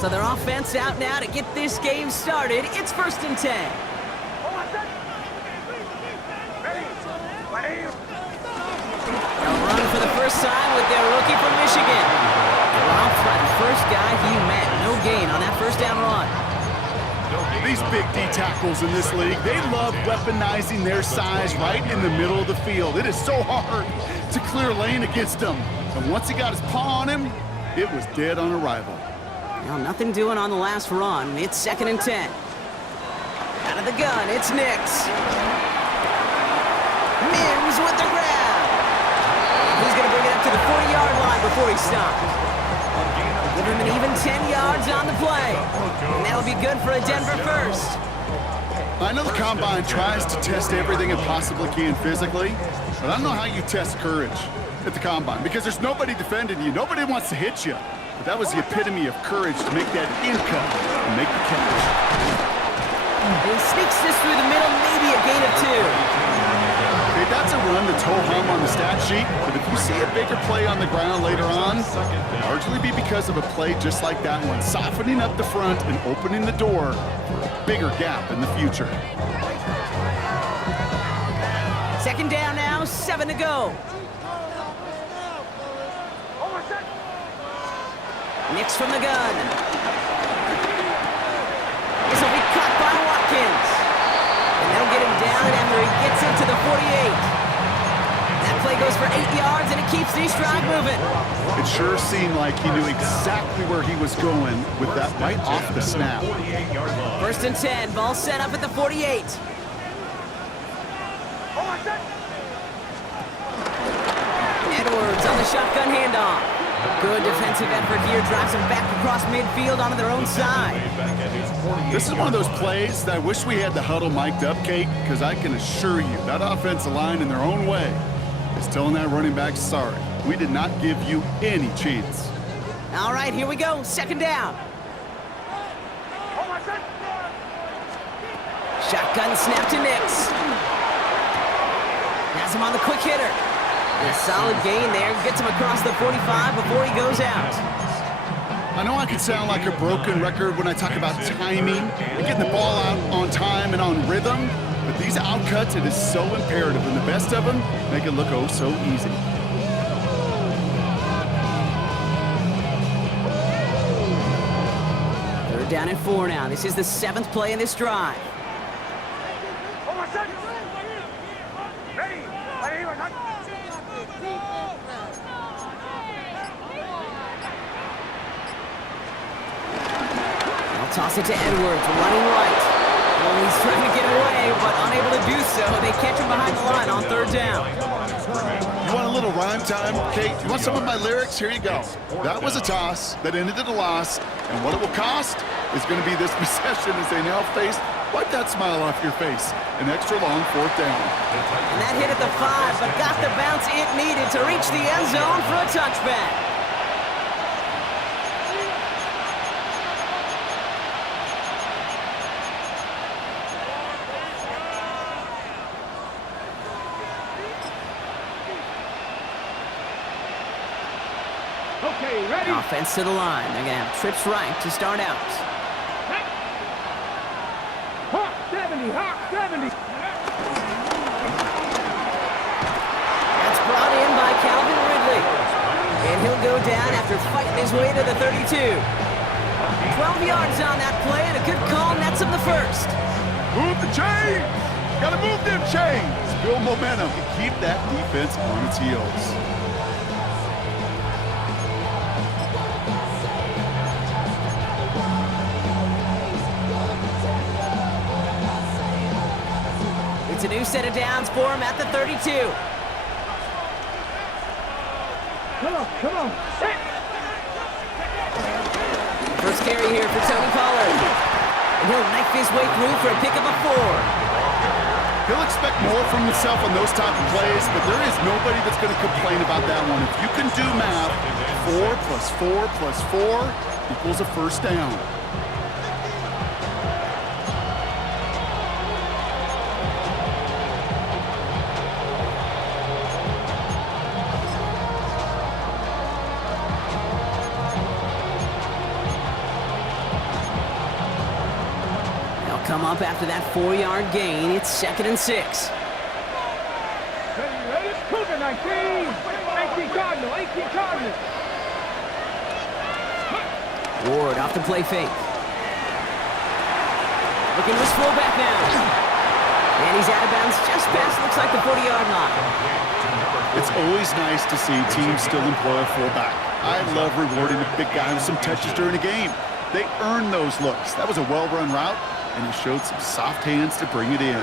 So their offense out now to get this game started. It's 1st and 10. They'll run for the first time with their rookie from Michigan. Dropped by the first guy he met. No gain on that first down run. These big D tackles in this league, they love weaponizing their size right in the middle of the field. It is so hard to clear lane against them. And once he got his paw on him, it was dead on arrival. Now, nothing doing on the last run. It's 2nd and 10. Out of the gun, it's Nix. Mims with the grab. He's going to bring it up to the 40-yard line before he stops. Give him an even 10 yards on the play. And that'll be good for a Denver first. I know the Combine tries to test everything it possibly can physically, but I don't know how you test courage at the Combine because there's nobody defending you. Nobody wants to hit you. But that was the epitome of courage to make that in-cut and make the catch. He sneaks this through the middle, maybe a gain of 2. Okay, that's a run that's ho-hum on the stat sheet, but if you see a bigger play on the ground later on, it'll largely be because of a play just like that one, softening up the front and opening the door for a bigger gap in the future. 2nd down now, 7 to go. Nix from the gun. This will be caught by Watkins. And they'll get him down after he gets into the 48. That play goes for 8 yards, and it keeps the stride moving. It sure seemed like he knew exactly where he was going with that right off the snap. 1st and 10, ball set up at the 48. Edwards on the shotgun handoff. Good defensive effort here, drives them back across midfield onto their own side. This is one of those plays that I wish we had the huddle mic'd up, Kate, because I can assure you that offensive line in their own way is telling that running back, sorry, we did not give you any chance. All right, here we go, 2nd down. Shotgun snap to Nix. Has him on the quick hitter. A solid gain there, gets him across the 45 before he goes out. I know I can sound like a broken record when I talk about timing and getting the ball out on time and on rhythm, but these outcuts, it is so imperative, and the best of them make it look oh so easy. They're down and 4 now. This is the 7th play in this drive. Toss it to Edwards, running right. Well, he's trying to get away, but unable to do so. They catch him behind the line on 3rd down. You want a little rhyme time, Kate? You want some of my lyrics? Here you go. That was a toss that ended in a loss, and what it will cost is going to be this possession as they now face, wipe that smile off your face, an extra long 4th down. And that hit at the 5, but got the bounce it needed to reach the end zone for a touchback. Okay, ready? Offense to the line. They're going to have trips right to start out. Hawk 70, Hawk 70. That's brought in by Calvin Ridley. And he'll go down after fighting his way to the 32. 12 yards on that play, and a good call nets him the first. Move the chains! Gotta move them chains! Build momentum and keep that defense on its heels. It's a new set of downs for him at the 32. Come on. First carry here for Tony Pollard. And he'll knife his way through for a pickup of 4. He'll expect more from himself on those type of plays, but there is nobody that's going to complain about that one. If you can do math, 4 plus 4 plus 4 equals a first down. come up after that 4-yard gain. It's 2nd and 6. Ready, Cougar 19. 18 Cardinal, 18 Cardinal. Ward off the play fake. Looking to his fullback now. And he's out of bounds just past, looks like, the 40-yard line. It's always nice to see teams still employ a fullback. I love rewarding a big guy with some touches during a game. They earn those looks. That was a well-run route, and he showed some soft hands to bring it in.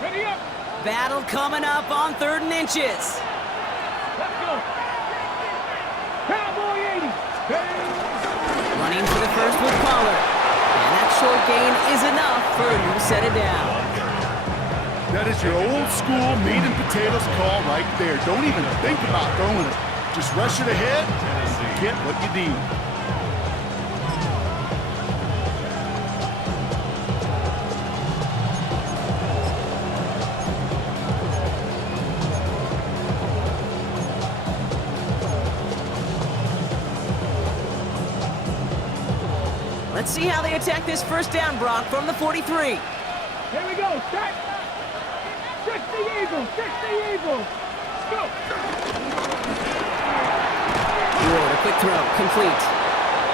Ready up. Battle coming up on 3rd and inches. Let's go. Cowboy 80. Running for the first with Pollard. And that short gain is enough for a new set of down. That is your old school meat and potatoes call right there. Don't even think about throwing it. Just rush it ahead and get what you need. Let's see how they attack this first down, Brock, from the 43. Here we go. Start. 60 Eagles. 60 Eagles. Go. Ward, a quick throw, complete.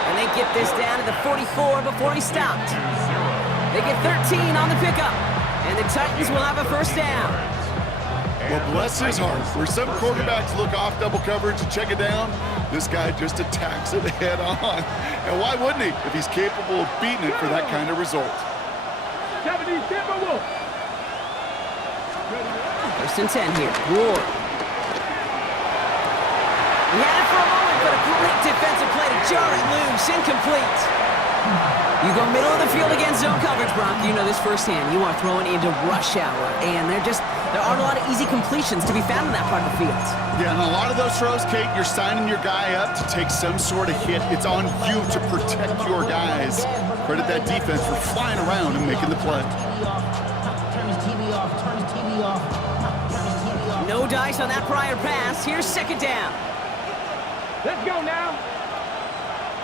And they get this down to the 44 before he stopped. They get 13 on the pickup. And the Titans will have a first down. Well, bless his heart. Where some quarterbacks look off double coverage and check it down, this guy just attacks it head on. And why wouldn't he if he's capable of beating it for that kind of result? 70 Timberwolves. First and 10 here. Ward. He had it for a moment, but a great defensive play to jar it loose. Incomplete. You go middle of the field against zone coverage, Brock. You know this firsthand. You are throwing into rush hour, and there aren't a lot of easy completions to be found in that part of the field. Yeah, and a lot of those throws, Kate, you're signing your guy up to take some sort of hit. It's on you to protect your guys. Credit that defense for flying around and making the play. Turn his TV off. Turn his TV off. Turn his TV off. No dice on that prior pass. Here's 2nd down. Let's go now.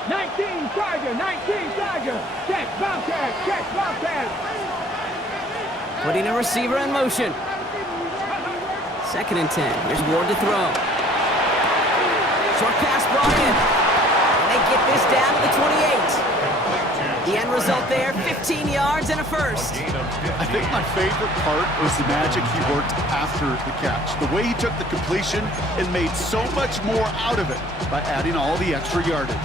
19 Tiger. 19 Tiger. Check. Bobcat. Check. Bobcat. Putting a receiver in motion. 2nd and 10. Here's Ward to throw. Short pass brought in. And they get this down to the 28. The end result there, 15 yards and a first. I think my favorite part was the magic he worked after the catch. The way he took the completion and made so much more out of it by adding all the extra yardage.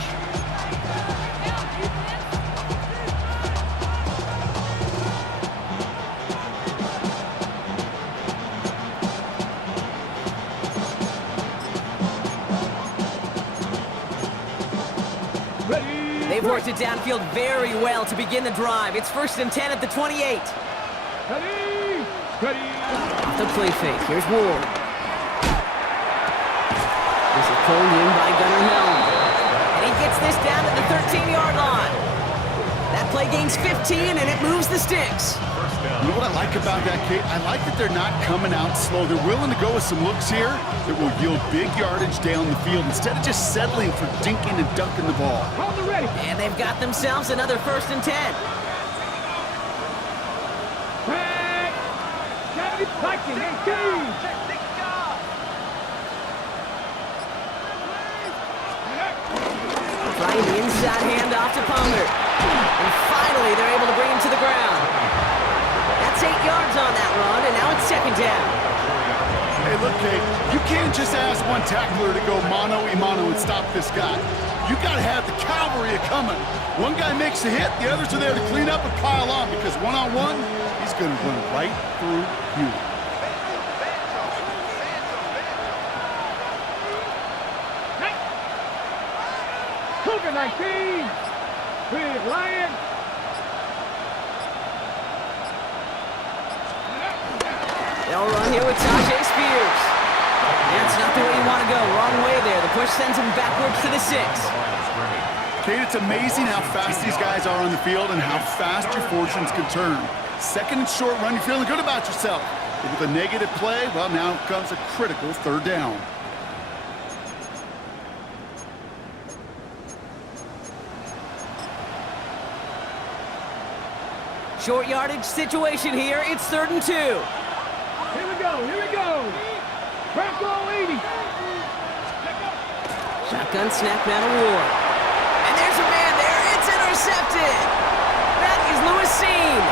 They've worked it downfield very well to begin the drive. It's 1st and 10 at the 28. Ready. Ready. Off the play fake. Here's Ward. This is pulled in by Gunnar Helm. And he gets this down to the 13-yard line. That play gains 15, and it moves the sticks. You know what I like about that, Kate? I like that they're not coming out slow. They're willing to go with some looks here that will yield big yardage down the field instead of just settling for dinking and dunking the ball. Hold the ready. And they've got themselves another 1st and 10. Back. 70 Viking. 18. Trying the inside handoff to Pollard. And finally, they're able to bring him to the ground. That's 8 yards on that run, and now it's 2nd down. Hey, look, Kate, you can't just ask one tackler to go mano-a-mano and stop this guy. You got to have the cavalry coming. One guy makes a hit, the others are there to clean up and pile on because one-on-one, he's going to run right through you. Cougar 19. With Lion. They'll run here with Tajay Spears. That's not the way you want to go. Wrong way there. The push sends him backwards to the 6. Kate, it's amazing how fast these guys are on the field and how fast your fortunes can turn. 2nd and short run, you're feeling good about yourself. But with a negative play, well, now comes a critical 3rd down. Short yardage situation here. It's 3rd and 2. Here we go, here we go. Bronco 80. Shotgun snap now to Ward. And there's a man there. It's intercepted. That is Lewis Seen.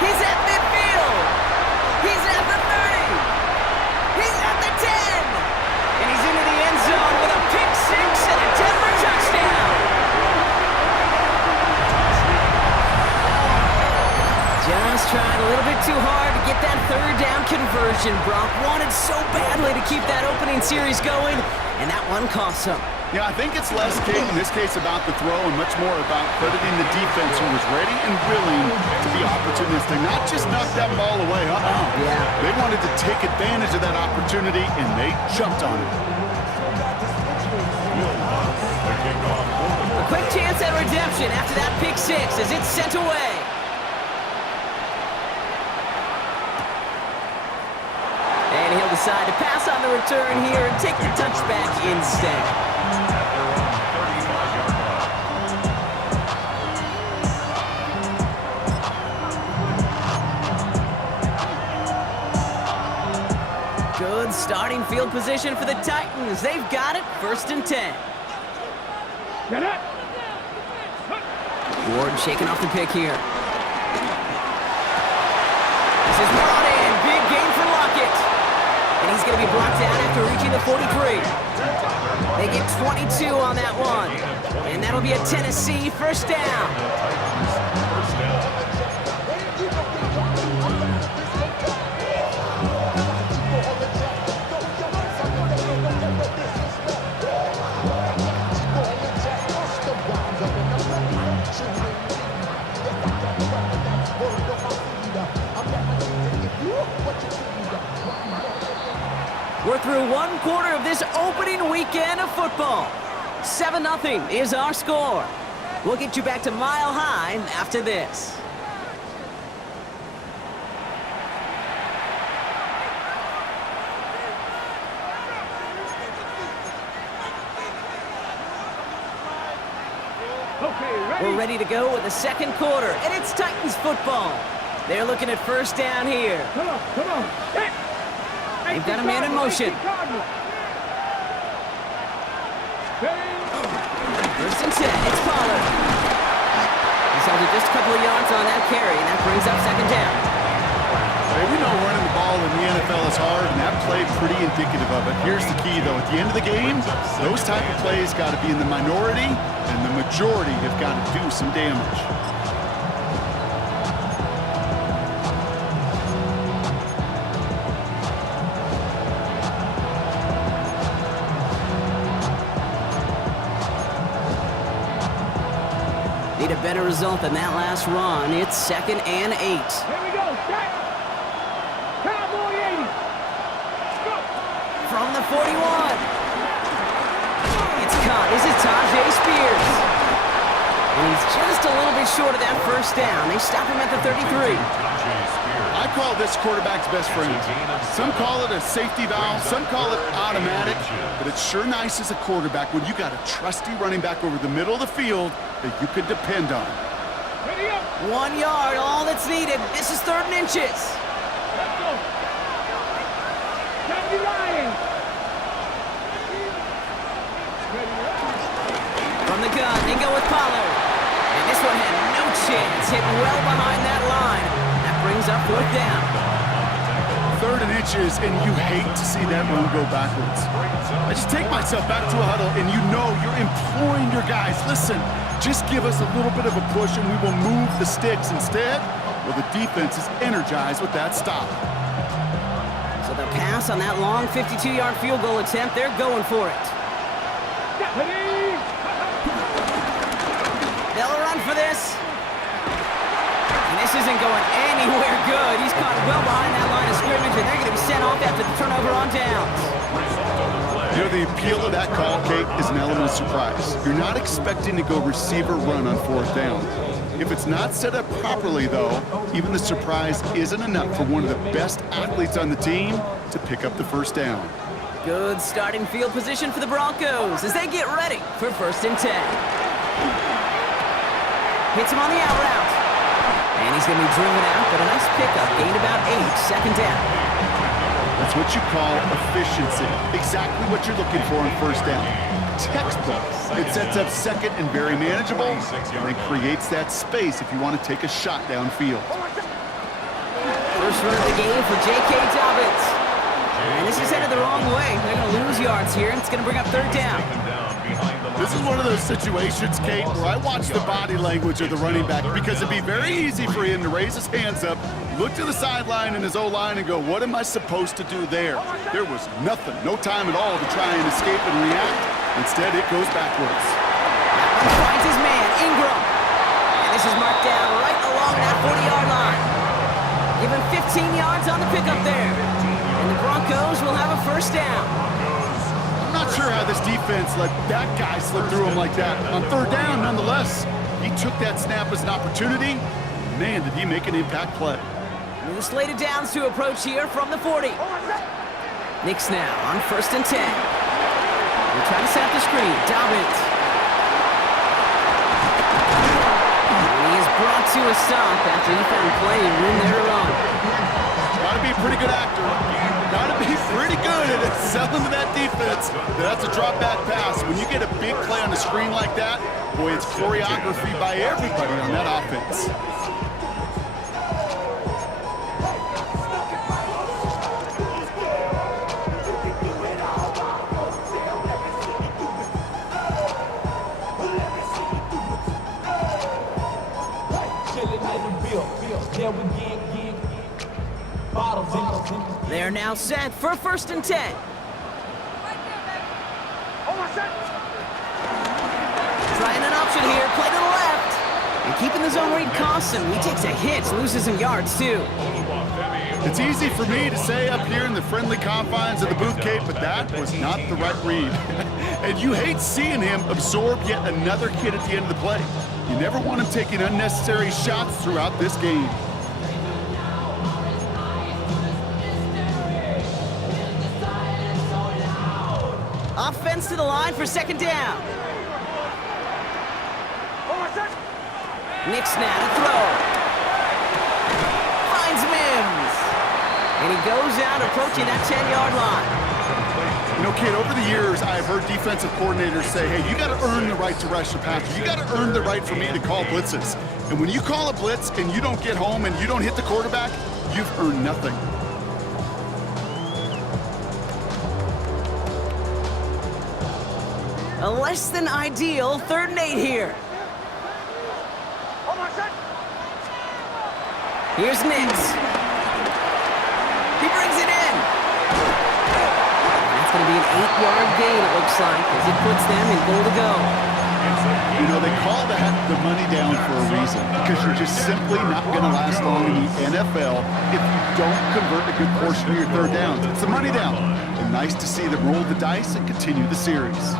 He's at midfield. He's at the 30. He's at the 10. And he's into the end zone with a pick six and a Denver touchdown. Just tried a little bit too hard to get that 3rd down conversion. Brock wanted so badly to keep that opening series going, and that one cost him. Yeah, I think it's less, Kate, in this case about the throw and much more about crediting the defense who was ready and willing to be opportunistic, not just knock that ball away. Yeah. They wanted to take advantage of that opportunity, and they jumped on it. A quick chance at redemption after that pick six as it's sent away. And he'll decide to pass on the return here and take the touchback instead. Good starting field position for the Titans. They've got it, 1st and 10. Get it. Ward shaking off the pick here. This is brought in. Big gain for Lockett. And he's going to be brought down after reaching the 43. They get 22 on that one. And that'll be a Tennessee 1st down. We're through 1 quarter of this opening weekend of football. 7-0 is our score. We'll get you back to Mile High after this. Okay, We're ready to go with the 2nd quarter, and it's Titans football. They're looking at 1st down here. Come on, come on. Hit. They've got a man in motion. 1st and 10, it's Pollard. He's held it just a couple of yards on that carry, and that brings up 2nd down. Hey, we know running the ball in the NFL is hard, and that play pretty indicative of it. Here's the key, though. At the end of the game, those type of plays got to be in the minority, and the majority have got to do some damage. Need a better result than that last run. It's 2nd and 8. Here we go. Set. Cowboy 80. Go. From the 41. It's caught. This is Tajay Spears. And he's just a little bit short of that 1st down. They stop him at the 33. I call this quarterback's best friend. Some call it a safety valve, some call it automatic, but it's sure nice as a quarterback when you got a trusty running back over the middle of the field that you can depend on. Ready up. 1 yard, all that's needed. This is 3rd and inches. Let's go. Deputy Ryan. From the gun, they go with Pollard. And this one had no chance. Hit well behind that line. That brings up 4th down. 3rd and inches, and you hate to see that run go backwards. I just take myself back to a huddle, and you know you're imploring your guys, listen, just give us a little bit of a push, and we will move the sticks instead. Well, the defense is energized with that stop. So the pass on that long 52-yard field goal attempt, they're going for it. Deputy. They'll run for this. And this isn't going anywhere good. He's caught well behind that line of scrimmage, and they're going to be sent off after the turnover on downs. You know, the appeal of that call, Kate, is an element of surprise. You're not expecting to go receiver run on 4th down. If it's not set up properly, though, even the surprise isn't enough for one of the best athletes on the team to pick up the 1st down. Good starting field position for the Broncos as they get ready for 1st and 10. Hits him on the out route. And he's going to be driven out, but a nice pickup. Gained about 8, second down. That's what you call efficiency. Exactly what you're looking for on first down. Textbook. It sets up second and very manageable, and then creates that space if you want to take a shot downfield. First run of the game for J.K. Dobbins. And this is headed the wrong way. They're going to lose yards here, and it's going to bring up third down. This is one of those situations, Kate, where I watch the body language of the running back because it'd be very easy for him to raise his hands up, look to the sideline in his O-line and go, what am I supposed to do there? There was nothing, no time at all to try and escape and react. Instead, it goes backwards. That one finds his man, Ingram. And this is marked down right along that 40-yard line. Give him 15 yards on the pickup there. And the Broncos will have a first down. I'm not sure how this defense let that guy slip through him like that. On third down, nonetheless, he took that snap as an opportunity. Man, did he make an impact play. And the slated downs to approach here from the 40. Knicks now on 1st and 10. They're trying to set up the screen. Dobbins. And he is brought to a stop after he found plenty of room there to run. Gotta be a pretty good actor. Gotta be pretty good at selling to that defense. That's a drop back pass. When you get a big play on the screen like that, boy, it's choreography by everybody on that offense. They're now set for 1st and 10. Trying an option here, play to the left. And keeping the zone read costs him. He takes a hit, loses some yards too. It's easy for me to say up here in the friendly confines of the booth, Kate, but that was not the right read. And you hate seeing him absorb yet another hit at the end of the play. You never want him taking unnecessary shots throughout this game. Offense to the line for second down. Nick Snap to throw. Finds Mims. And he goes out approaching that 10-yard line. You know, kid, over the years, I've heard defensive coordinators say, hey, you got to earn the right to rush the passer. You got to earn the right for me to call blitzes. And when you call a blitz and you don't get home and you don't hit the quarterback, you've earned nothing. A less than ideal 3rd and 8 here. Here's Nix. He brings it in. That's going to be an 8-yard gain, it looks like, as it puts them in goal to go. You know, they call that the money down for a reason, because you're just simply not going to last long in the NFL if you don't convert a good portion of your third downs. It's the money down. And nice to see them roll the dice and continue the series.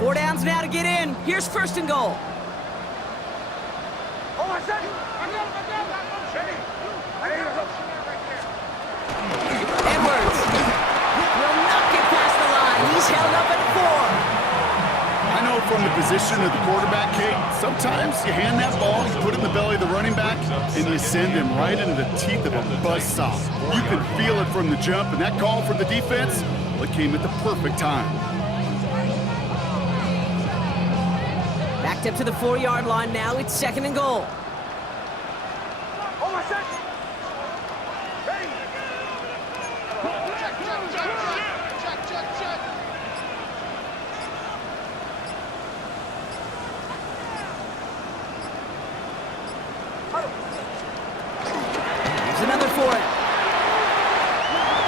Four downs now to get in. Here's 1st and goal. Edwards will not get past the line. He's held up at 4. I know from the position of the quarterback, Kate, sometimes you hand that ball, you put it in the belly of the running back, and you send him right into the teeth of a buzzsaw. You can feel it from the jump, and that call from the defense, well, it came at the perfect time. Backed up to the 4-yard line now. It's 2nd and goal. There's another for it.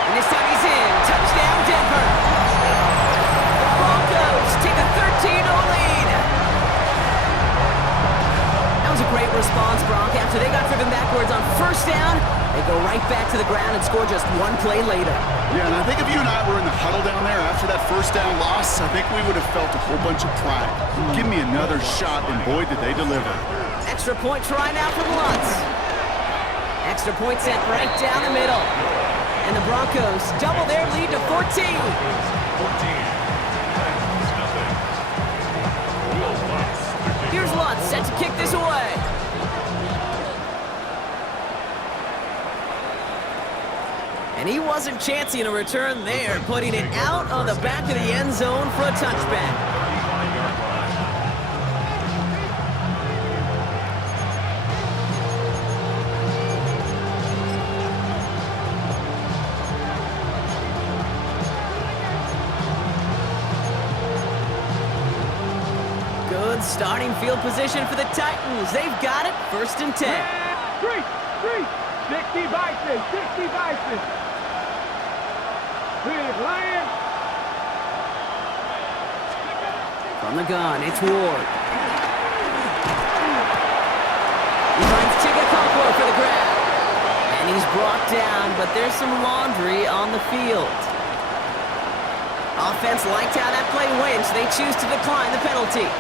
And this time he's in. Touchdown, Denver. The Broncos take a 13-0 lead. That was a great response, Bronk. After they got driven backwards on 1st down, they go right back to the ground and score just one play later. Yeah, and I think if you and I were in the huddle down there after that 1st down loss, I think we would have felt a whole bunch of pride. Give me another shot, and boy, did they deliver. Extra point try now for Lutz. Extra point sent right down the middle. And the Broncos double their lead to 14. Here's Lutz set to kick this away. And he wasn't chancing a return there, putting it out on the back of the end zone for a touchback. Good starting field position for the Titans. They've got it, 1st and 10. 60 Bison, 60 Bison. Big Lion. From the gun, it's Ward. He finds Chigakonkwo for the grab. And he's brought down, but there's some laundry on the field. Offense liked how that play went, so they choose to decline the penalty.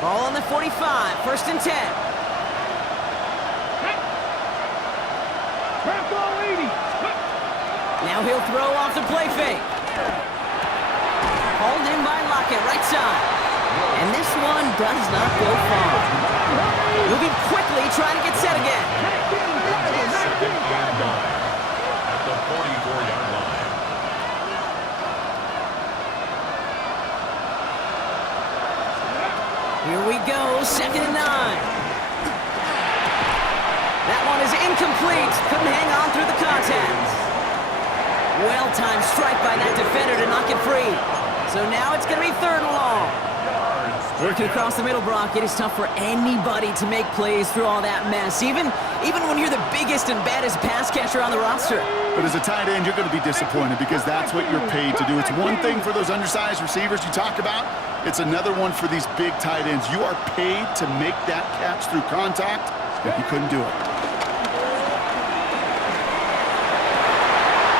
Ball on the 45, 1st and 10. Now he'll throw off the play fake. Hauled in by Lockett, right side. And this one does not go far. Moving quickly, trying to get set again. At the 44-yard line. Here we go, 2nd and 9. That one is incomplete. Couldn't hang on through the contact. Well-timed strike by that defender to knock it free. So now it's going to be 3rd and long. Working across the middle, Brock, it is tough for anybody to make plays through all that mess, even when you're the biggest and baddest pass catcher on the roster. But as a tight end, you're going to be disappointed because that's what you're paid to do. It's one thing for those undersized receivers you talk about. It's another one for these big tight ends. You are paid to make that catch through contact, and he couldn't do it.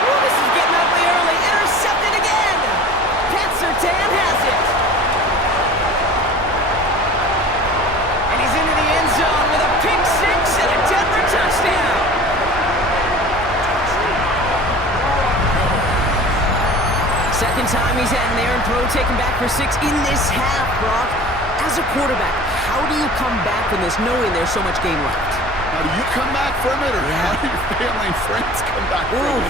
Oh, this is getting ugly early. Intercepted again. Pat Surtain has it. And he's into the end zone with a pick six and a Denver touchdown. Second time he's had an errant throw taken back for 6 in this half, Brock. As a quarterback, how do you come back from this knowing there's so much game left? How do you come back from it, or how do your family and friends come back from it?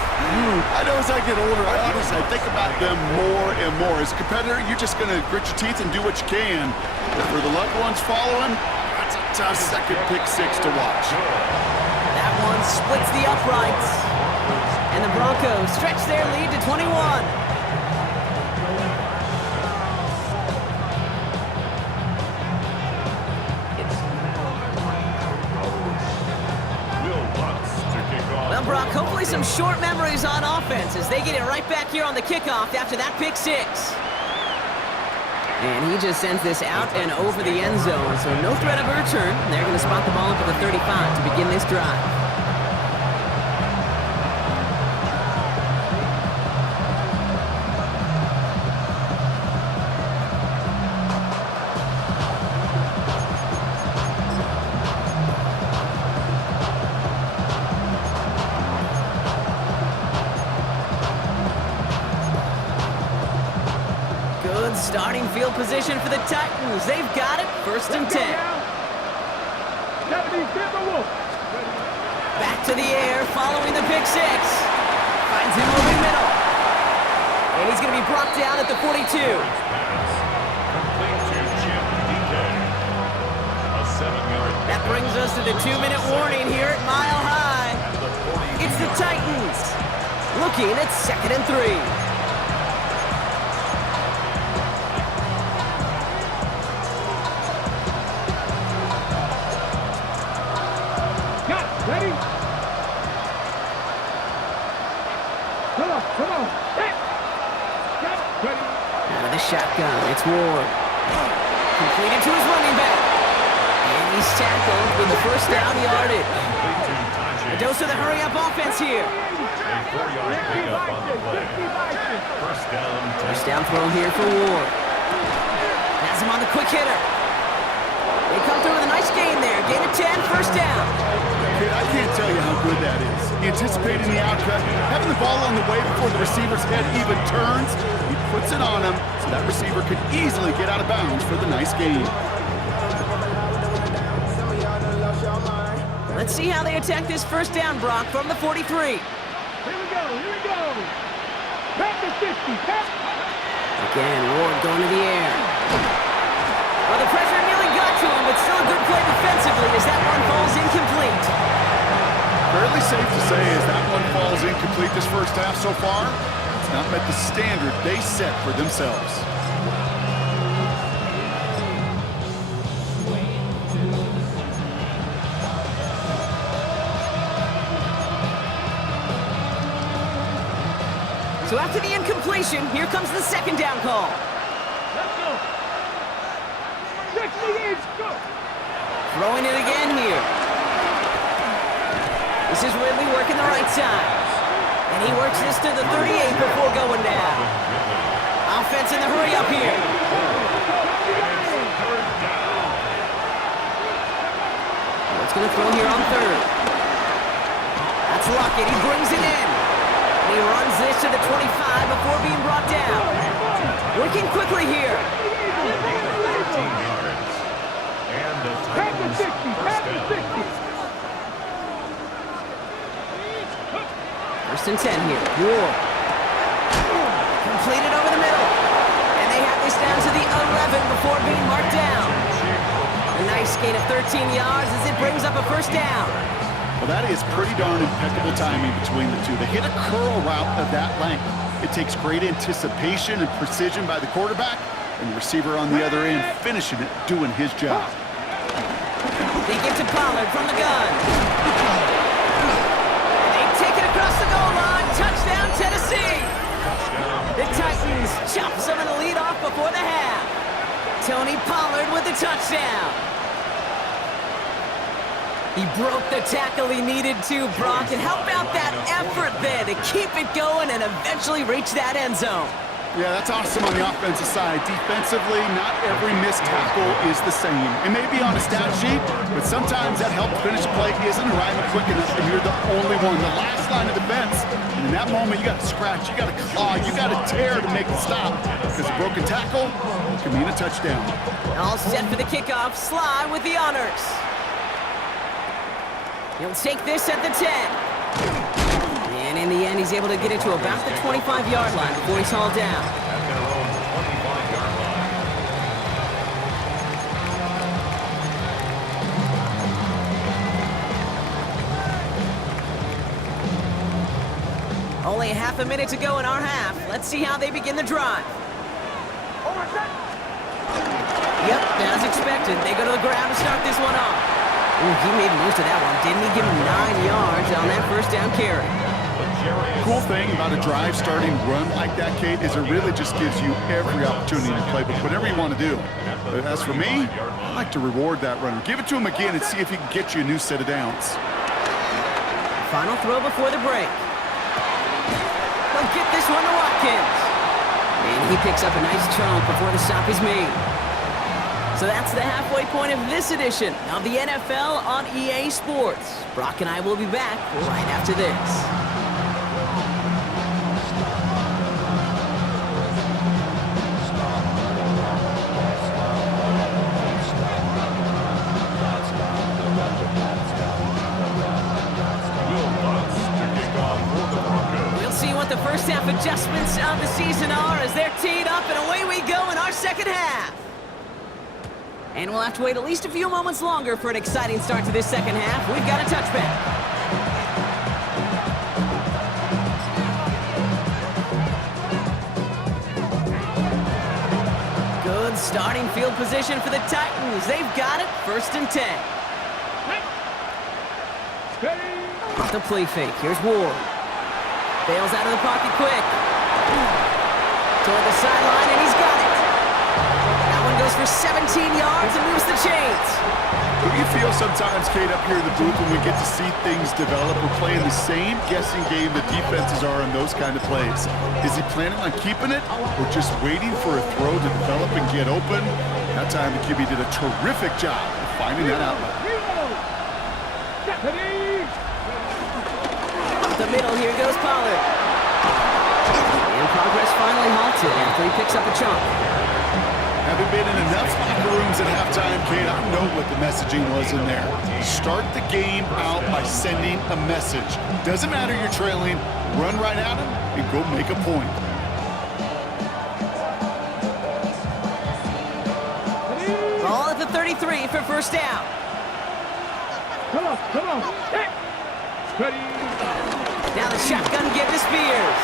I know as I get older, I think about them more and more. As a competitor, you're just going to grit your teeth and do what you can. But for the loved ones following, that's a tough second pick six to watch. That one splits the uprights. And the Broncos stretch their lead to 21. Well, Brock, hopefully some short memories on offense as they get it right back here on the kickoff after that pick six. And he just sends this out and over the end zone, so no threat of a return. They're going to spot the ball up at the 35 to begin this drive. Starting field position for the Titans. They've got it, 1st and 10. Back to the air, following the pick six. Finds him over the middle. And he's going to be brought down at the 42. That brings us to the 2-minute warning here at Mile High. It's the Titans looking at 2nd and 3. Ready? Come on. Hey. Ready? Out of the shotgun, it's Ward. Completed to his running back. And he's tackled with the first down yardage. A dose of the hurry-up offense here. First down throw here for Ward. Has him on the quick hitter. They come through with a nice gain there. Gain of 10, first down. Kid, I can't tell you how good that is. Anticipating the outcut, having the ball on the way before the receiver's head even turns. He puts it on him so that receiver could easily get out of bounds for the nice gain. Let's see how they attack this first down, Brock, from the 43. Here we go, here we go. Back to 50, back. Again, Ward going to the air. Well, the pressure nearly got to him, but still a good play defensively as that one falls incomplete. Fairly safe to say as that one falls incomplete this first half so far, it's not met the standard they set for themselves. So after the incompletion, here comes the second down call. Let's go. 60 inch, go. Throwing it again here. This is Ridley working the right side. And he works this to the 38 before going down. Offense in the hurry up here. What's going to throw here on third? That's Lockett. He brings it in. He runs this to the 25 before being brought down. Working quickly here. 13 yards. And the Back to Titans 60, back to 60. First and 10 here. Ward. Completed over the middle. And they have this down to the 11 before being marked down. A nice gain of 13 yards as it brings up a first down. Well, that is pretty darn impeccable timing between the two. They hit a curl route of that length. It takes great anticipation and precision by the quarterback, and the receiver on the other end finishing it, doing his job. They give to Pollard from the gun. They take it across the goal line. Touchdown, Tennessee. The Titans chop some of the lead off before the half. Tony Pollard with the touchdown. He broke the tackle he needed to, Brock, and how about that effort there to keep it going and eventually reach that end zone? Yeah, that's awesome on the offensive side. Defensively, not every missed tackle is the same. It may be on a stat sheet, but sometimes that help finish play isn't arriving quick enough, and you're the only one. The last line of defense, and in that moment, you got to scratch, you got to claw, you got to tear to make it stop, because a broken tackle can mean a touchdown. All set for the kickoff. Sly with the honors. He'll take this at the 10. And in the end, he's able to get it to about the 25-yard line before he's hauled down. at their own 25-yard line. Only half a minute to go in our half. Let's see how they begin the drive. Yep, as expected, they go to the ground to start this one off. Ooh, he made most of that one, didn't he? Give him 9 yards on that first down carry. Cool thing about a drive starting run like that, Kate, is it really just gives you every opportunity to play with whatever you want to do. But as for me, I like to reward that runner. Give it to him again and see if he can get you a new set of downs. Final throw before the break. They'll get this one to Watkins. And he picks up a nice chunk before the stop is made. So that's the halfway point of this edition of the NFL on EA Sports. Brock and I will be back right after this. We'll see what the first half adjustments of the season are as they're teed up, and away we go in our second half. And we'll have to wait at least a few moments longer for an exciting start to this second half. We've got a touchback. Good starting field position for the Titans. They've got it, 1st and 10. Off the play fake. Here's Ward. Bails out of the pocket quick. Toward the sideline, and he's got it. That one goes for 17 yards and moves the chains. Don't you feel sometimes, Kate, up here in the booth when we get to see things develop? We're playing the same guessing game the defenses are on those kind of plays. Is he planning on keeping it or just waiting for a throw to develop and get open? That time the QB did a terrific job of finding that outlet. Up the middle, here goes Pollard. And progress finally halted after he picks up a chunk. Having been in enough locker rooms at halftime, Kate, I know what the messaging was in there. Start the game out by sending a message. Doesn't matter you're trailing, run right at him and go make a point. Ball at the 33 for first down. Come on, come on. Hey. Ready. Now the shotgun give to Spears.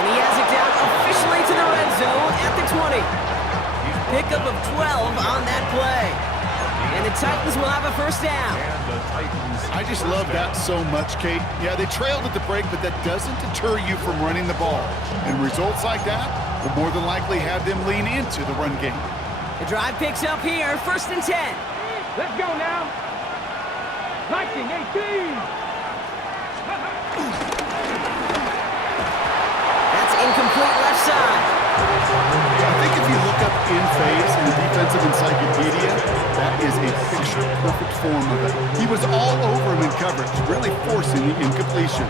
And he has it down officially to the red zone at the 20. Pickup of 12 on that play. And the Titans will have a first down. I just love that so much, Kate. Yeah, they trailed at the break, but that doesn't deter you from running the ball. And results like that will more than likely have them lean into the run game. The drive picks up here, first and 10. Let's go now. 19-18. That's incomplete left side. I think if you look up in phase in the defensive encyclopedia, that is a picture-perfect form of it. He was all over him in coverage, really forcing the incompletion.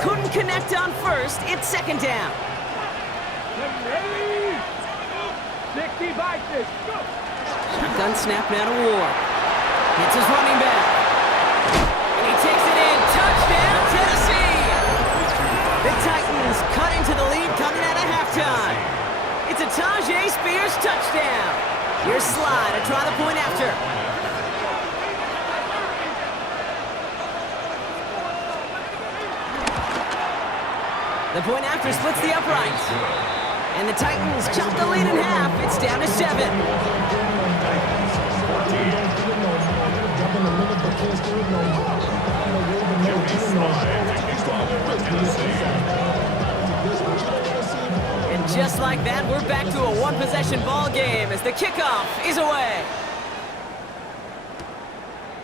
Couldn't connect on first, it's second down. 60 by 6. Go. Shotgun snap now to Ward. Hits his running back. And he takes it in. Touchdown, Tennessee! The Titans cut into the lead coming out of halftime. It's a Tajay Spears touchdown. Here's Slide to try the point after. The point after splits the uprights. And the Titans chop the lead in half. It's down to 7. And just like that, we're back to a one-possession ball game as the kickoff is away.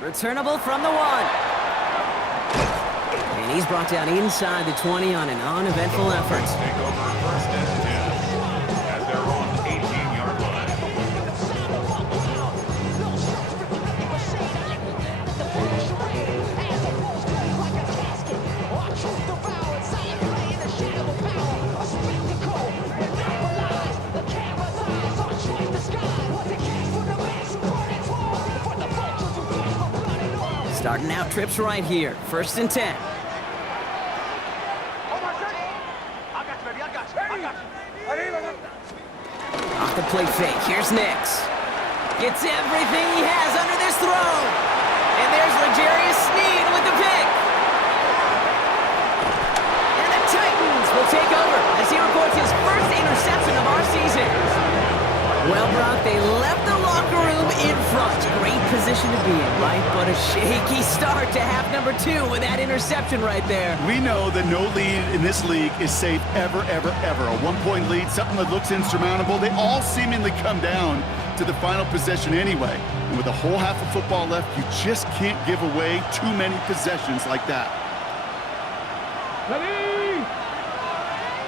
Returnable from the 1. And he's brought down inside the 20 on an uneventful effort. Take over first and 10 at their own 18-yard line. Starting out trips right here, first and 10. Off the play fake, here's Nix. Gets everything he has under this throw. And there's L'Jarius Sneed with the pick. And the Titans will take over as he records his first interception of our season. Well, Brock, they left the locker room in front. Great position to be in, right? But a shaky start to half number 2 with that interception right there. We know that no lead in this league is safe ever, ever, ever. A one-point lead, something that looks insurmountable. They all seemingly come down to the final possession anyway. And with a whole half of football left, you just can't give away too many possessions like that. Ready?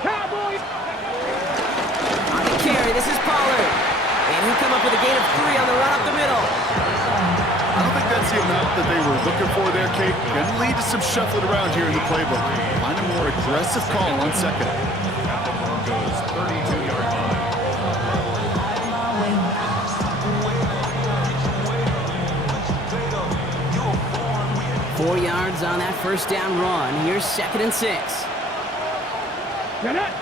Cowboys! On the carry, this is Pollard. And he'll come up with a gain of 3 on the run up the middle. I don't think that's the amount that they were looking for there, Kate. Going to lead to some shuffling around here in the playbook. Find a more aggressive call on second. At the Broncos' 32-yard line. 4 yards on that first down run. Here's second and 6. Get it!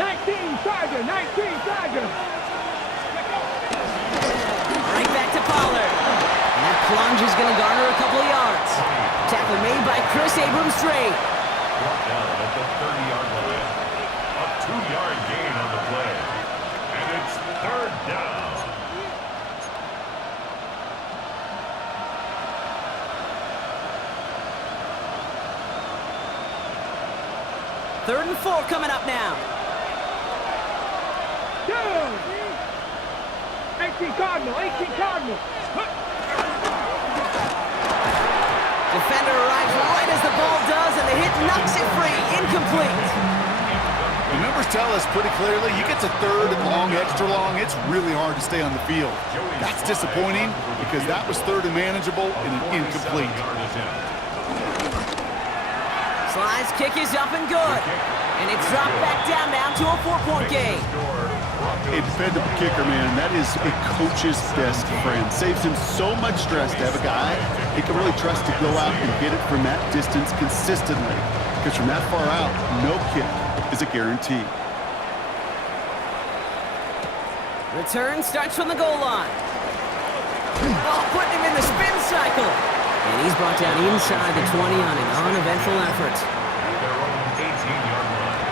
19 Tiger, 19 Tiger! Right back to Pollard. And that plunge is going to garner a couple of yards. Tackle made by Chris Abrams-Strait. Brought down at the 30-yard line. A 2-yard gain on the play. And it's third down. Third and 4 coming up now. 18 Cardinal, 18 Cardinal! Defender arrives right as the ball does, and the hit knocks it free. Incomplete. And numbers tell us pretty clearly, you get to third and long, extra long, it's really hard to stay on the field. That's disappointing because that was third and manageable and an incomplete. Slide's kick is up and good. And it's dropped back down now to a 4-point game. A dependable kicker, man. That is a coach's best friend. Saves him so much stress to have a guy he can really trust to go out and get it from that distance consistently. Because from that far out, no kick is a guarantee. Return starts from the goal line. Oh, putting him in the spin cycle. And he's brought down inside the 20 on an uneventful effort. Their own 18-yard line.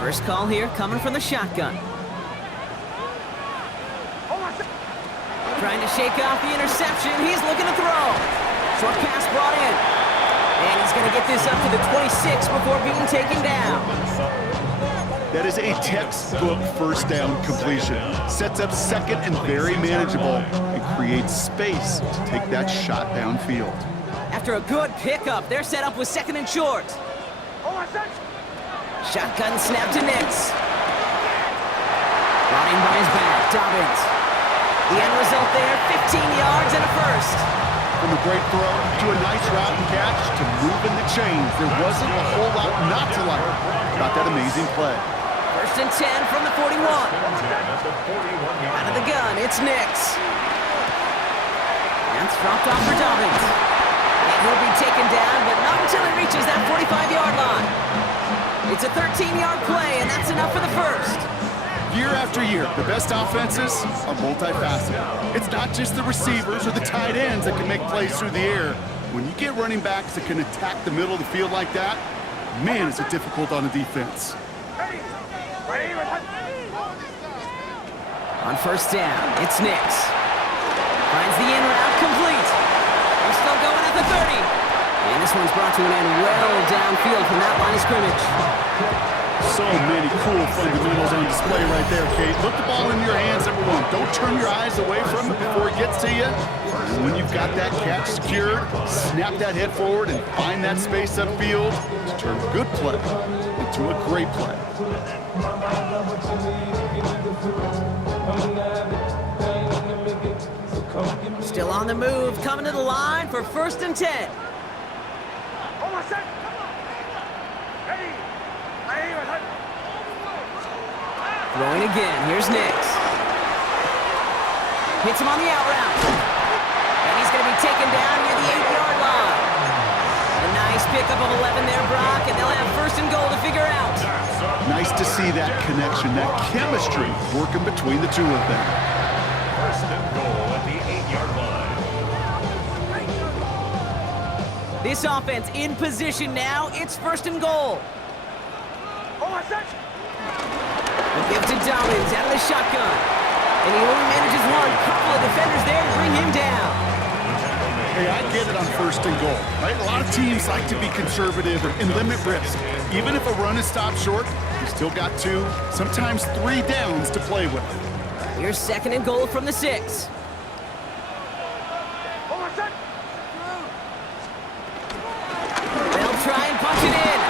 First call here coming from the shotgun. Trying to shake off the interception. He's looking to throw. Short pass brought in. And he's going to get this up to the 26 before being taken down. That is a textbook first down completion. Sets up second and very manageable and creates space to take that shot downfield. After a good pickup, they're set up with second and short. Shotgun snap to Nix. Running by his back, Dobbins. The end result there, 15 yards and a first. From a great throw to a nice route and catch to moving the chains. There wasn't a whole lot not to like about that amazing play. First and 10 from the 41. Out of the gun, it's Nix. That's dropped off for Dobbins. And he'll be taken down, but not until he reaches that 45-yard line. It's a 13-yard play, and that's enough for the first. Year after year, the best offenses are multifaceted. It's not just the receivers or the tight ends that can make plays through the air. When you get running backs that can attack the middle of the field like that, man, is it difficult on the defense. On first down, it's Nix. Finds the in route complete. They're still going at the 30. And this one's brought to an end well downfield from that line of scrimmage. So many cool fundamentals on display right there, Kate. Put the ball in your hands, number one. Don't turn your eyes away from it before it gets to you. And when you've got that catch secured, snap that head forward and find that space upfield to turn a good play into a great play. Still on the move, coming to the line for first and 10. Throwing again, here's Nix. Hits him on the out route. And he's going to be taken down near the 8-yard line. A nice pickup of 11 there, Brock, and they'll have first and goal to figure out. Nice to see that connection, that chemistry working between the two of them. First and goal at the 8-yard line. This offense in position now. It's first and goal. The give to Dobbins out of the shotgun. And he only manages one. Couple of defenders there to bring him down. Hey, I get it on first and goal, right? A lot of teams like to be conservative and limit risk. Even if a run is stopped short, you still got 2, sometimes 3 downs to play with. Here's second and goal from the 6. They'll try and punch it in.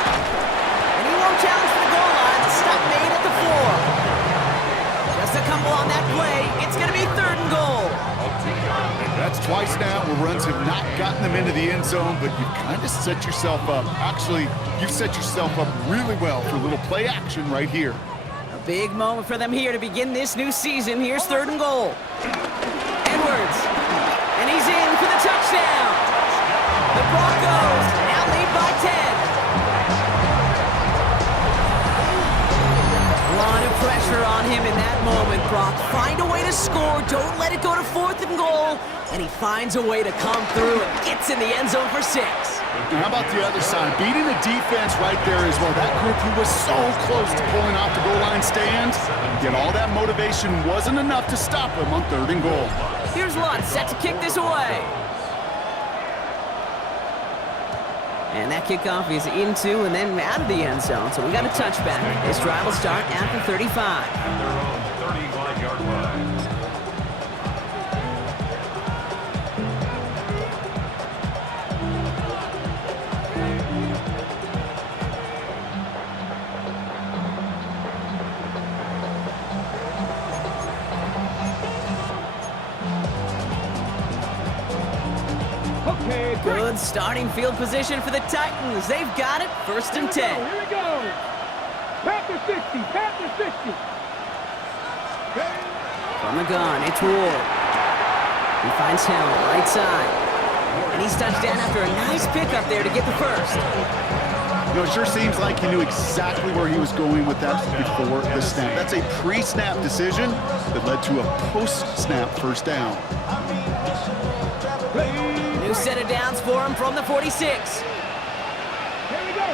And he won't challenge for the goal line. Stop made at the 4. Just a couple on that play. It's going to be third and goal. That's twice now where runs have not gotten them into the end zone, but you've kind of set yourself up. Actually, you've set yourself up really well for a little play action right here. A big moment for them here to begin this new season. Here's third and goal. Edwards. And he's in for the touchdown. The Broncos now lead by 10. A lot of pressure on him in that moment, Brock. Find a way to score. Don't let it go to fourth and goal. And he finds a way to come through and gets in the end zone for 6. And how about the other side? Beating the defense right there as well. That group who was so close to pulling off the goal line stand. Yet all that motivation wasn't enough to stop him on third and goal. Here's Lutz set to kick this away. And that kickoff is into and then out of the end zone. So we got a touchback. This drive will start at the 35. And their own 35-yard line. Okay, Good starting field position for the Titans. They've got it, 1st and 10. Here we go. Panther 60, Panther 60. From the gun, it's Ward. He finds Hill, right side. And he's touched down after a nice pickup there to get the first. You know, it sure seems like he knew exactly where he was going with that before the snap. That's a pre-snap decision that led to a post-snap first down. New set of downs for him from the 46. Here we go.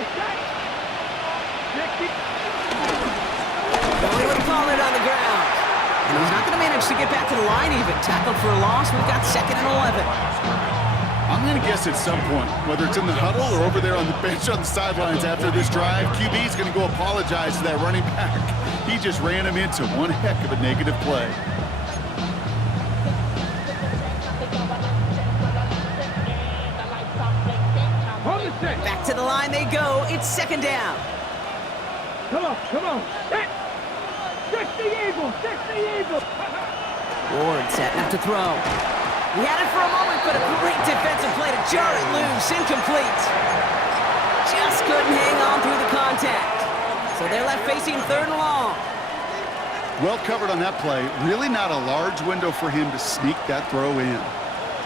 Going with Pollard on the ground. And he's not going to manage to get back to the line even. Tackled for a loss. We've got 2nd and 11. I'm going to guess at some point, whether it's in the huddle or over there on the bench on the sidelines after this drive, QB is going to go apologize to that running back. He just ran him into one heck of a negative play. Back to the line they go. It's 2nd down. Come on, come on. 60 Eagles, 60 Eagles. Ward setting up to throw. He had it for a moment, but a great defensive play to jar it loose. Incomplete. Just couldn't hang on through the contact. So they're left facing 3rd and long. Well covered on that play. Really not a large window for him to sneak that throw in.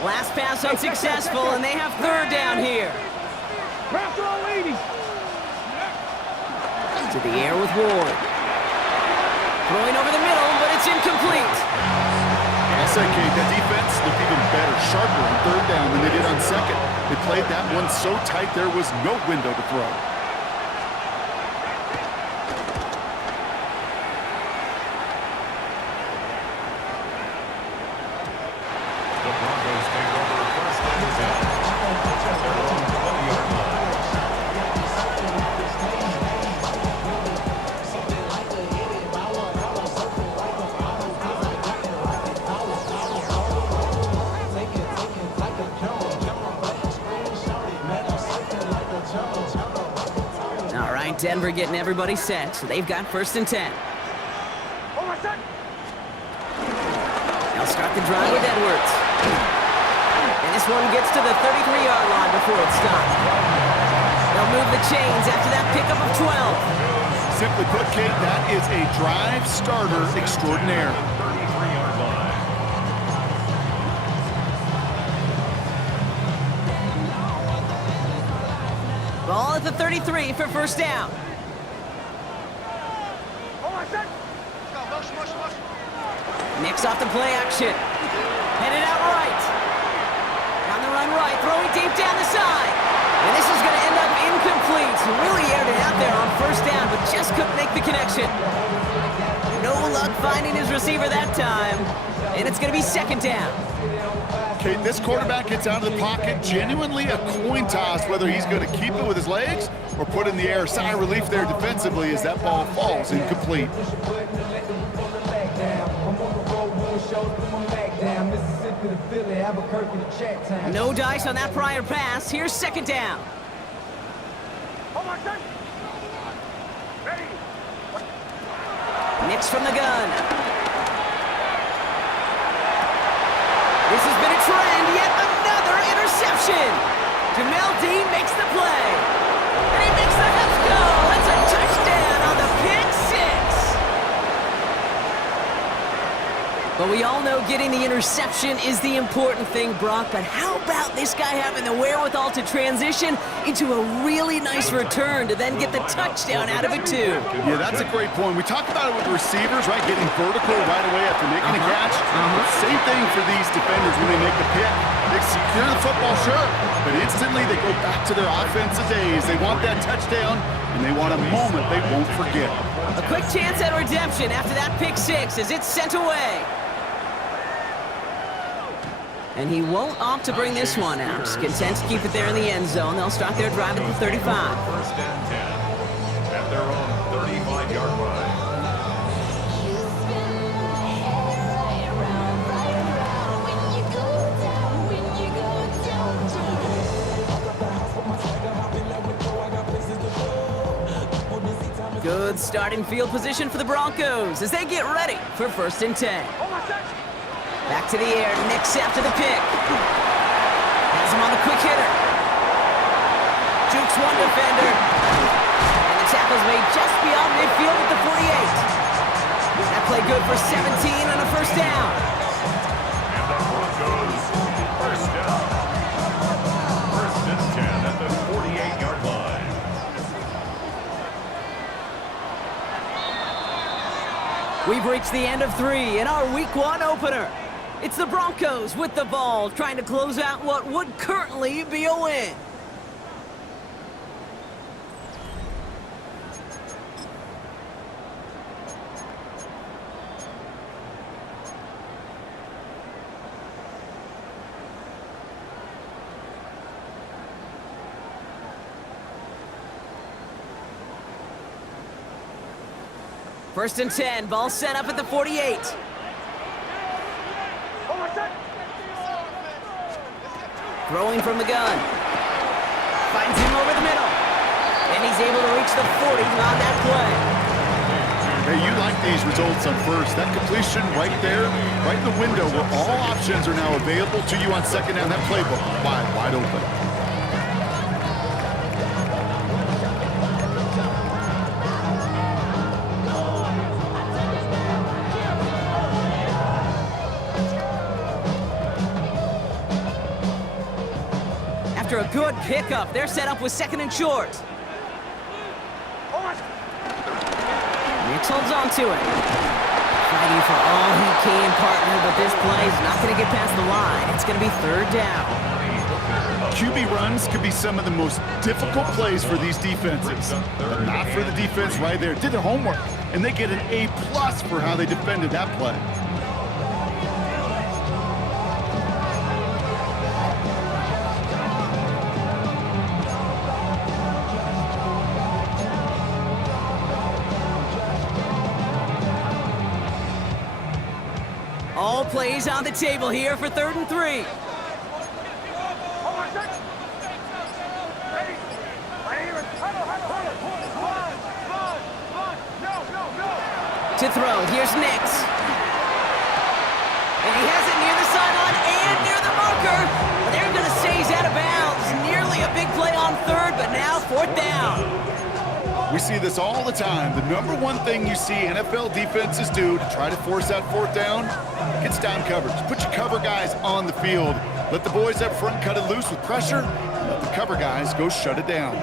Last pass unsuccessful, and they have 3rd down here. Press all 80. To the air with Ward. Throwing over the middle, but it's incomplete. I said, Kate, that defense looked even better, sharper on 3rd down than they did on 2nd. They played that one so tight there was no window to throw. The Broncos take over 1st and 10. At their own 20-yard line. All right, Denver getting everybody set, so they've got 1st and 10. They'll start the drive with Edwards. And this one gets to the 33-yard line before it's stopped. They'll move the chains after that pickup of 12. Simply put, Kate, that is a drive starter extraordinaire. 33-yard line. Ball at the 33 for 1st down. Nix off the play action. Headed out right. On the run right, throwing deep down the side. And this is going to end up incomplete. Really aired it out there on 1st down, but just couldn't make the connection. No luck finding his receiver that time. And it's going to be 2nd down. Kate, this quarterback gets out of the pocket, genuinely a coin toss whether he's going to keep it with his legs or put it in the air. Sigh of relief there defensively as that ball falls incomplete. No dice on that prior pass. Here's 2nd down. Nix from the gun. This has been a trend. Yet another interception. Jamel Dean makes the play. And he makes the Huffs go. It's a touchdown on the pick 6. But we all know getting the interception is the important thing, Brock. But how about this guy having the wherewithal to transition into a really nice return to then get the touchdown out of it, too? Yeah, that's a great point. We talk about it with receivers, right? Getting vertical right away after making a catch. Same thing for these defenders when they make the pick. They secure the football, sure, but instantly they go back to their offensive days. They want that touchdown, and they want a moment they won't forget. A quick chance at redemption after that pick 6 as it's sent away. And he won't opt to bring this one out. Content to keep it there in the end zone. They'll start their drive at the 35. 1st and 10. At their own 35-yard line. Good starting field position for the Broncos as they get ready for 1st and 10. Back to the air, Nix after the pick. Has him on the quick hitter. Jukes one defender. And the tackle's made just beyond midfield at the 48. That play good for 17 and a first down. And the Broncos, first down. First and 10 at the 48-yard line. We've reached the end of 3 in our Week 1 opener. It's the Broncos with the ball, trying to close out what would currently be a win. First and 10, ball set up at the 48. Throwing from the gun. Finds him over the middle. And he's able to reach the 40 on that play. Hey, you like these results on first. That completion right there, right in the window where all options are now available to you on second down. That playbook wide open. After a good pickup, they're set up with second and short. Nix holds on to it. Fighting for all he can, partner, but this play is not going to get past the line. It's going to be third down. QB runs could be some of the most difficult plays for these defenses, but not for the defense right there. Did their homework, and they get an A+ for how they defended that play. All plays on the table here for third and 3. To throw, here's Nix. And he has it near the sideline and near the marker. They're going to say he's out of bounds. Nearly a big play on third, but now fourth down. We see this all the time. The number one thing you see NFL defenses do to try to force that fourth down, gets down coverage. Put your cover guys on the field. Let the boys up front cut it loose with pressure, and let the cover guys go shut it down.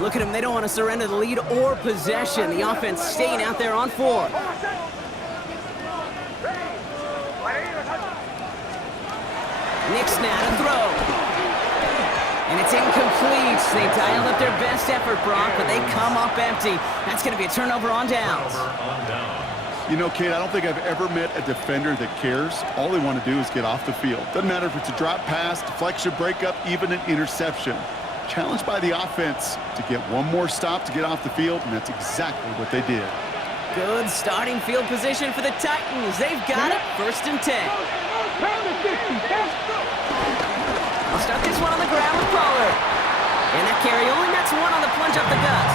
Look at them. They don't want to surrender the lead or possession. The offense staying out there on 4. Nix now to throw. And it's incomplete. They dialed up their best effort, Brock, but they come up empty. That's going to be a turnover on downs. You know, Kate, I don't think I've ever met a defender that cares. All they want to do is get off the field. Doesn't matter if it's a drop pass, deflection, breakup, even an interception. Challenged by the offense to get one more stop to get off the field, and that's exactly what they did. Good starting field position for the Titans. They've got it. First and 10. I'll start this one on the ground with Pollard. And that carry only nets one on the plunge up the gut.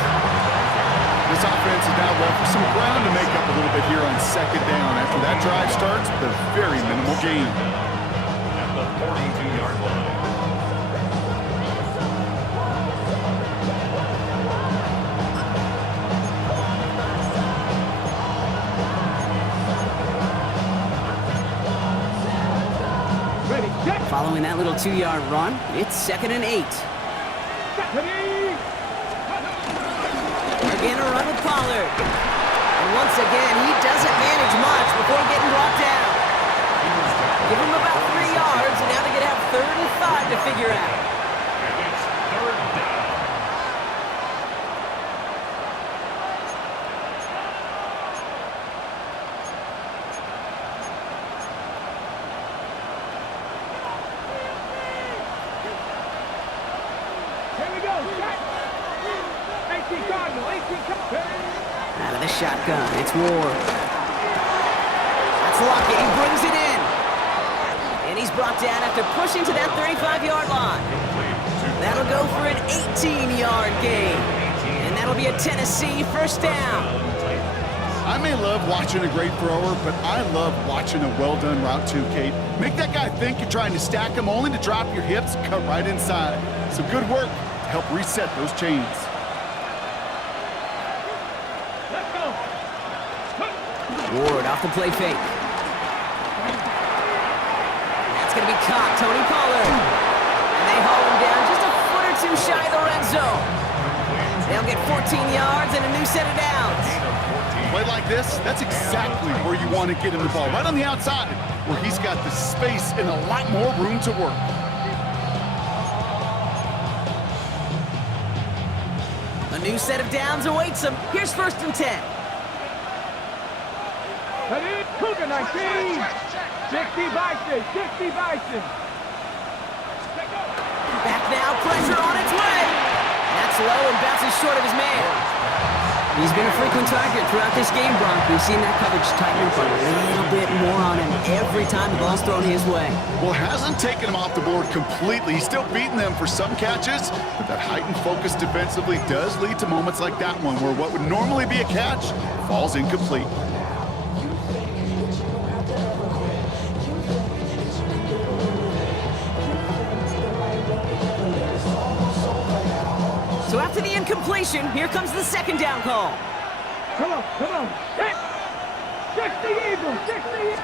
This offense is now left with some ground to make up a little bit here on second down. After that drive starts, with a very minimal gain. At the 42-yard line. Following that little 2-yard run, it's second and 8. Again, a run with Pollard. And once again, he doesn't manage much before getting brought down. Give him about 3 yards, and now they're going to have third and 5 to figure out. And it's third down. Out of the shotgun, it's Ward. That's Lockett, he brings it in. And he's brought down after pushing to that 35-yard line. That'll go for an 18-yard gain. And that'll be a Tennessee first down. I may love watching a great thrower, but I love watching a well-done route too, Kate. Make that guy think you're trying to stack him only to drop your hips, cut right inside. Some good work to help reset those chains. Let's go. Ward off the play fake. That's going to be caught. Tony Pollard. And they haul him down just a foot or two shy of the red zone. They'll get 14 yards and a new set of downs. Play like this, that's exactly where you want to get him the ball. Right on the outside, where he's got the space and a lot more room to work. A new set of downs awaits him. Here's 1st and 10. Cut in, Cougar 19. 60 Bison, 60 Bison. Back now, pressure on its way. That's low and bounces short of his man. He's been a frequent target throughout this game, Bronk. We've seen that coverage tighten up a little bit more on him every time the ball's thrown his way. Well, hasn't taken him off the board completely. He's still beating them for some catches, but that heightened focus defensively does lead to moments like that one where what would normally be a catch falls incomplete. So after the incompletion, here comes the 2nd down call. Come on, come on. Hit. 60 Eagles, 60 Eagles.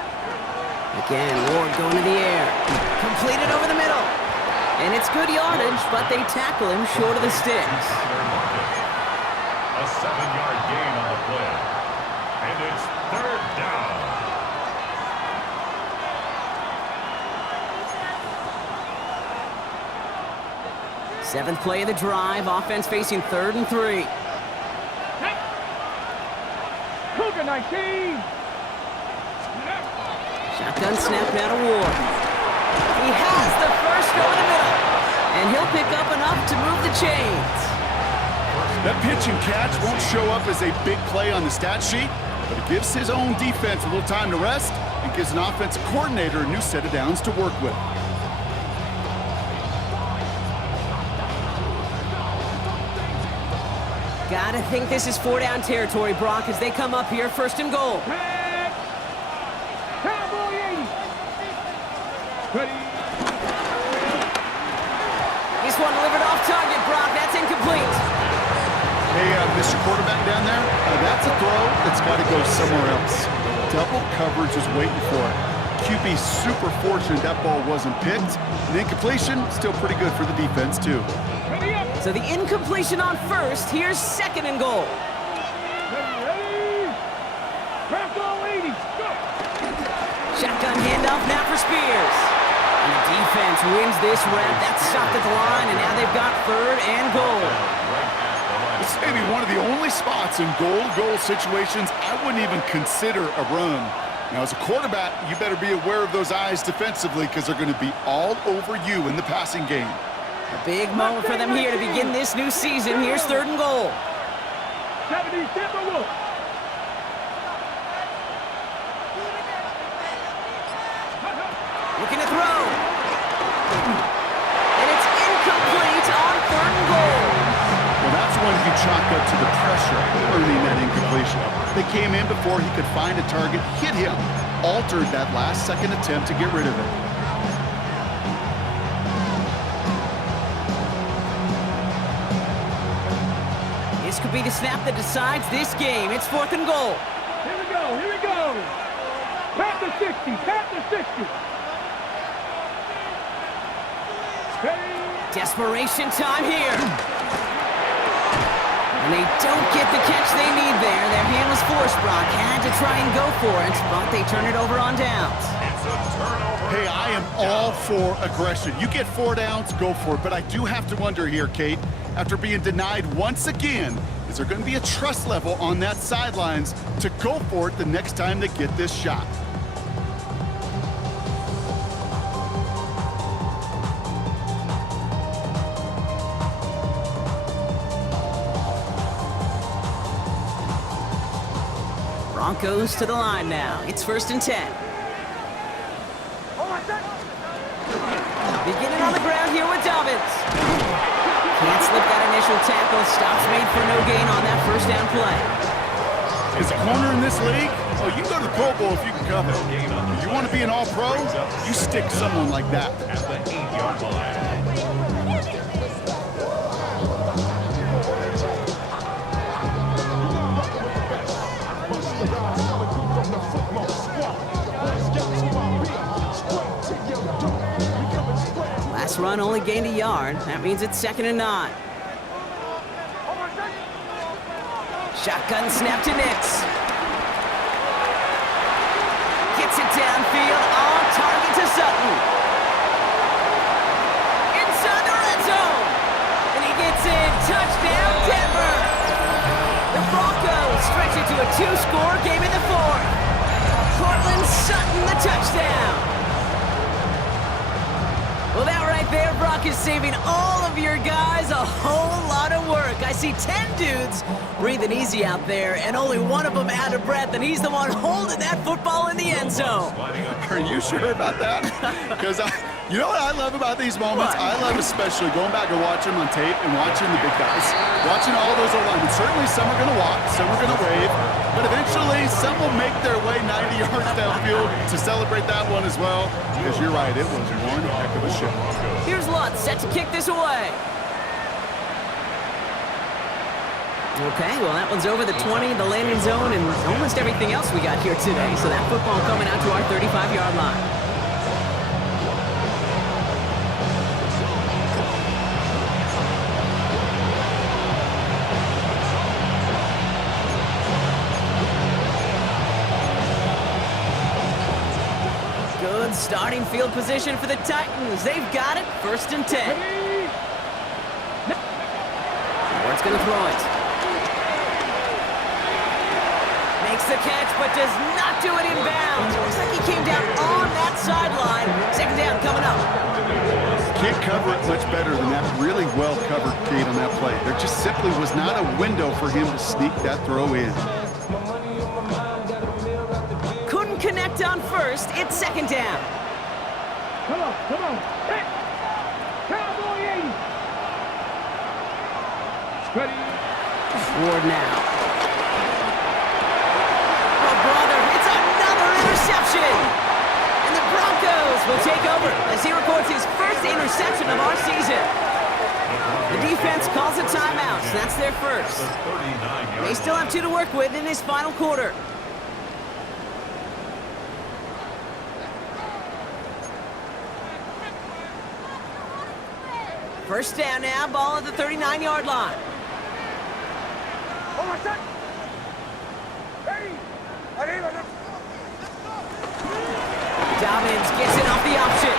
Again, Ward going to the air. Completed over the middle. And it's good yardage, but they tackle him short of the sticks. A 7-yard gain on the play. And it's 3rd down. Seventh play of the drive. Offense facing 3rd and 3. Cougar 19. Shotgun snap now to Ward. He has the first over the middle. And he'll pick up enough to move the chains. That pitch and catch won't show up as a big play on the stat sheet, but it gives his own defense a little time to rest and gives an offensive coordinator a new set of downs to work with. Gotta think this is 4-down territory, Brock, as they come up here 1st and goal. Back. Cowboy 80. Ready. This one delivered off target, Brock. That's incomplete. Hey, Mr. Quarterback down there, that's a throw that's got to go somewhere else. Double coverage is waiting for it. QB super fortunate that ball wasn't picked. And incompletion, still pretty good for the defense, too. Ready up. So the incompletion on 1st. Here's 2nd and goal. Ready. Broncos 80. Go. Shotgun handoff now for Spears. And the defense wins this rep. That's stopped at the line, and now they've got 3rd and goal. This may be one of the only spots in goal-to-goal situations I wouldn't even consider a run. Now, as a quarterback, you better be aware of those eyes defensively because they're going to be all over you in the passing game. A big moment for them here to begin this new season. Here's 3rd and goal. 70 Timberwolves. Looking to throw. And it's incomplete on 3rd and goal. Well, that's when you chalk up to the pressure earning that incompletion. They came in before he could find a target, hit him, altered that last-second attempt to get rid of it. This could be the snap that decides this game. It's 4th and goal. Here we go, here we go. Pat the 60, pat the 60. Ready. Desperation time here. And they don't get the catch they need there. Their hand was forced, Brock. Had to try and go for it, but they turn it over on downs. It's a turnover. Hey, I am all for aggression. You get 4 downs, go for it. But I do have to wonder here, Kate, after being denied once again, is there going to be a trust level on that sidelines to go for it the next time they get this shot? Broncos to the line now. It's 1st and 10. Beginning on the ground here with Dobbins. Can't slip that initial tackle. Stops made for no gain on that 1st down play. As a corner in this league, oh, you can go to the Pro Bowl if you can cover. If you want to be an all-pro, you stick someone like that. At the 8-yard line. Last run only gained a yard. That means it's 2nd and 9. Shotgun snap to Nix. Gets it downfield, on target to Sutton. Inside the red zone. And he gets in. Touchdown, Denver. The Broncos stretch it to a 2-score game in the 4th. Cortland Sutton, the touchdown. Well, that right there, Brock, is saving all of your guys a whole lot of work. I see 10 dudes breathing easy out there, and only one of them out of breath, and he's the one holding that football in the end zone. Are you sure about that? Because you know what I love about these moments? What? I love especially going back and watching them on tape and watching the big guys. Watching all those alignments. Certainly some are going to walk, some are going to wave, but eventually some will make their way 90 yards downfield to celebrate that one as well. Because you're right, it was one heck of a show. Here's Lutz set to kick this away. Okay, well, that one's over the 20, the landing zone, and almost everything else we got here today. So that football coming out to our 35-yard line. Good starting field position for the Titans. They've got it, 1st and 10. Ward's going to throw it. Makes the catch, but does not do it in bounds. Looks like he came down on that sideline. 2nd down coming up. Can't cover it much better than that really well-covered Kate on that play. There just simply was not a window for him to sneak that throw in. Couldn't connect on 1st. It's 2nd down. Come on, come on. Hey. Cowboy 80. Ready. Ward now. Oh, brother, it's another interception. And the Broncos will take over as he records his 1st interception of our season. The defense calls a timeout, so that's their 1st. They still have 2 to work with in his final quarter. First down now, ball at the 39-yard line. Dobbins gets it off the option.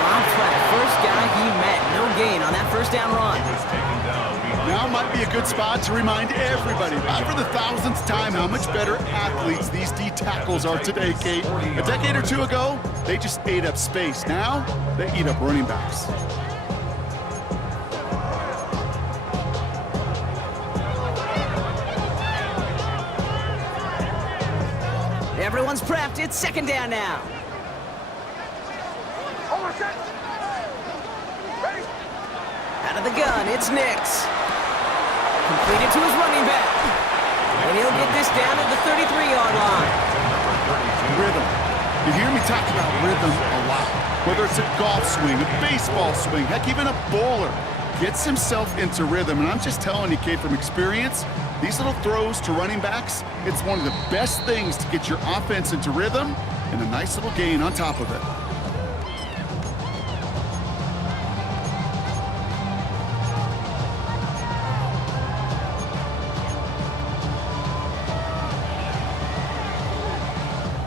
Dropped by the first guy he met. No gain on that 1st down run. Now might be a good spot to remind everybody, not for the 1000th time, how much better athletes these D tackles are today, Kate. A decade or 2 ago, they just ate up space. Now, they eat up running backs. Everyone's prepped. It's 2nd down now. Out of the gun, it's Nix. Completed to his running back. And he'll get this down at the 33-yard line. Rhythm. You hear me talk about rhythm a lot. Whether it's a golf swing, a baseball swing, heck, even a bowler gets himself into rhythm. And I'm just telling you, Kate, from experience, these little throws to running backs, it's one of the best things to get your offense into rhythm and a nice little gain on top of it.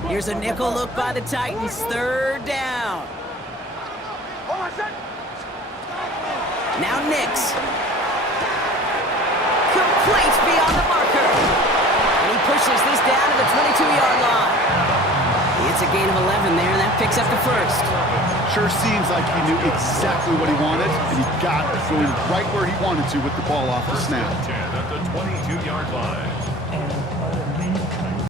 Here's a nickel look by the Titans. 3rd down. Now Nix. Complete beyond the marker. And he pushes this down to the 22-yard line. It's a gain of 11 there, and that picks up the 1st. Sure seems like he knew exactly what he wanted, and he got it, going right where he wanted to with the ball off the snap. 10 at the 22-yard line.